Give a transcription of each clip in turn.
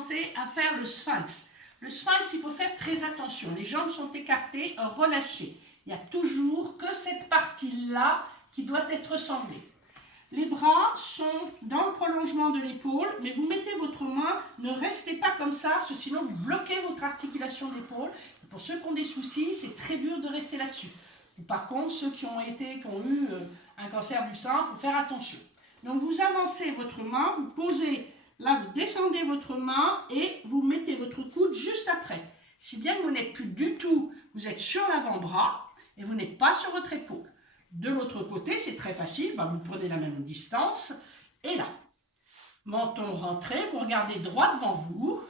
commencer à faire le sphinx. Le sphinx, il faut faire très attention. Les jambes sont écartées, relâchées. Il n'y a toujours que cette partie-là qui doit être semblée. Les bras sont dans le prolongement de l'épaule, mais vous mettez votre main, ne restez pas comme ça, parce que sinon vous bloquez votre articulation d'épaule. Pour ceux qui ont des soucis, c'est très dur de rester là-dessus. Par contre, ceux qui ont eu un cancer du sein, il faut faire attention. Donc vous avancez votre main, vous posez, là vous descendez votre main et vous mettez votre coude juste après. Si bien que vous n'êtes plus du tout, vous êtes sur l'avant-bras et vous n'êtes pas sur votre épaule. De l'autre côté, c'est très facile, vous prenez la même distance et là, menton rentré, vous regardez droit devant vous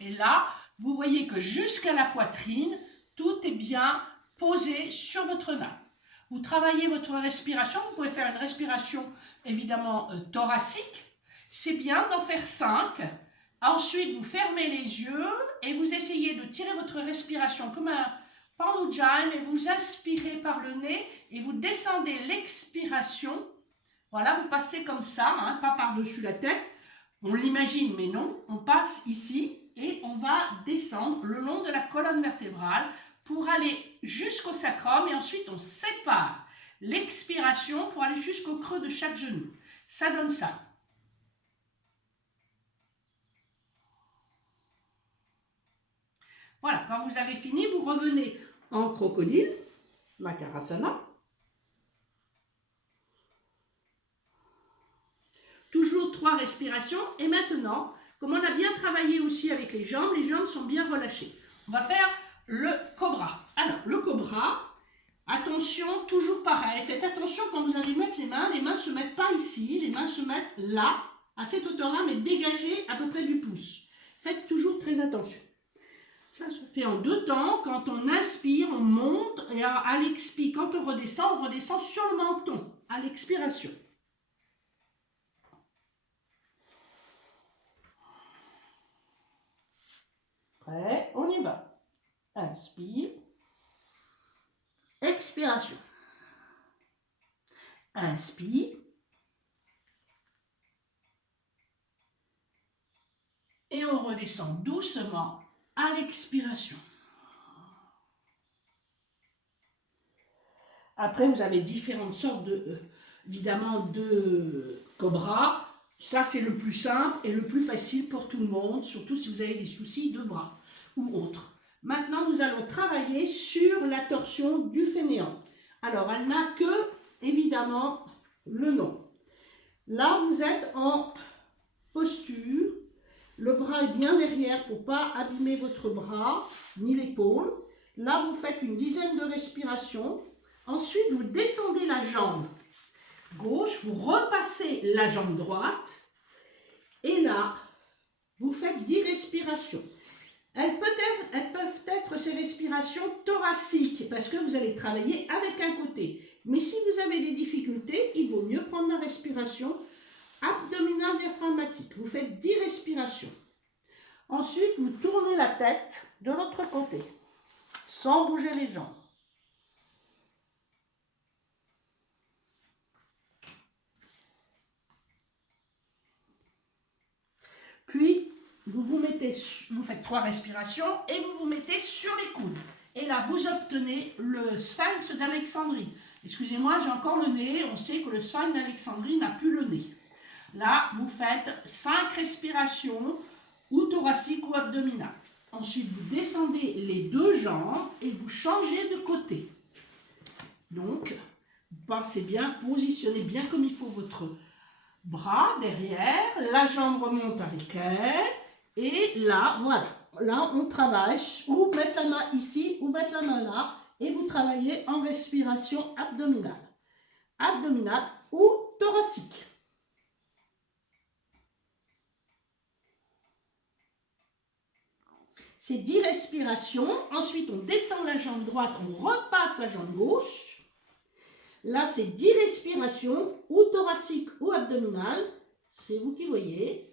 et là, vous voyez que jusqu'à la poitrine, tout est bien posé sur votre nappe. Vous travaillez votre respiration, vous pouvez faire une respiration évidemment thoracique. C'est bien d'en faire 5. Ensuite, vous fermez les yeux et vous essayez de tirer votre respiration comme un Pandujam et vous inspirez par le nez et vous descendez l'expiration. Voilà, vous passez comme ça, pas par-dessus la tête. On l'imagine, mais non. On passe ici et on va descendre le long de la colonne vertébrale pour aller jusqu'au sacrum et ensuite on sépare l'expiration pour aller jusqu'au creux de chaque genou. Ça donne ça. Voilà, quand vous avez fini, vous revenez en crocodile, Makarasana. Toujours 3 respirations. Et maintenant, comme on a bien travaillé aussi avec les jambes sont bien relâchées. On va faire le cobra. Alors, le cobra, attention, toujours pareil. Faites attention quand vous allez mettre les mains ne se mettent pas ici, les mains se mettent là, à cette hauteur-là, mais dégagées à peu près du pouce. Faites toujours très attention. Ça se fait en 2 temps. Quand on inspire, on monte et à l'expire, quand on redescend sur le menton à l'expiration. Prêt, on y va. Inspire. Expiration. Inspire. Et on redescend doucement à l'expiration. Après, vous avez différentes sortes évidemment de cobra. Ça, c'est le plus simple et le plus facile pour tout le monde, surtout si vous avez des soucis de bras ou autres. Maintenant, nous allons travailler sur la torsion du fainéant. Alors, elle n'a que, évidemment, le nom. Là, vous êtes en posture. Le bras est bien derrière pour ne pas abîmer votre bras, ni l'épaule. Là, vous faites une dizaine de respirations. Ensuite, vous descendez la jambe gauche, vous repassez la jambe droite. Et là, vous faites 10 respirations. Elles peuvent être ces respirations thoraciques, parce que vous allez travailler avec un côté. Mais si vous avez des difficultés, il vaut mieux prendre la respiration abdominale diaphragmatique. Vous faites 10 respirations. Ensuite, vous tournez la tête de l'autre côté, sans bouger les jambes. Puis, vous faites 3 respirations et vous vous mettez sur les coudes. Et là, vous obtenez le sphinx d'Alexandrie. Excusez-moi, j'ai encore le nez. On sait que le sphinx d'Alexandrie n'a plus le nez. Là, vous faites 5 respirations, ou thoraciques ou abdominales. Ensuite, vous descendez les 2 jambes et vous changez de côté. Donc, pensez bien, positionnez bien comme il faut votre bras derrière, la jambe remonte avec elle, et là, voilà. Là, on travaille, ou mettre la main ici, ou mettre la main là, et vous travaillez en respiration abdominale. Abdominale ou thoracique. C'est 10 respirations. Ensuite, on descend la jambe droite, on repasse la jambe gauche. Là, c'est 10 respirations, ou thoracique ou abdominale. C'est vous qui voyez.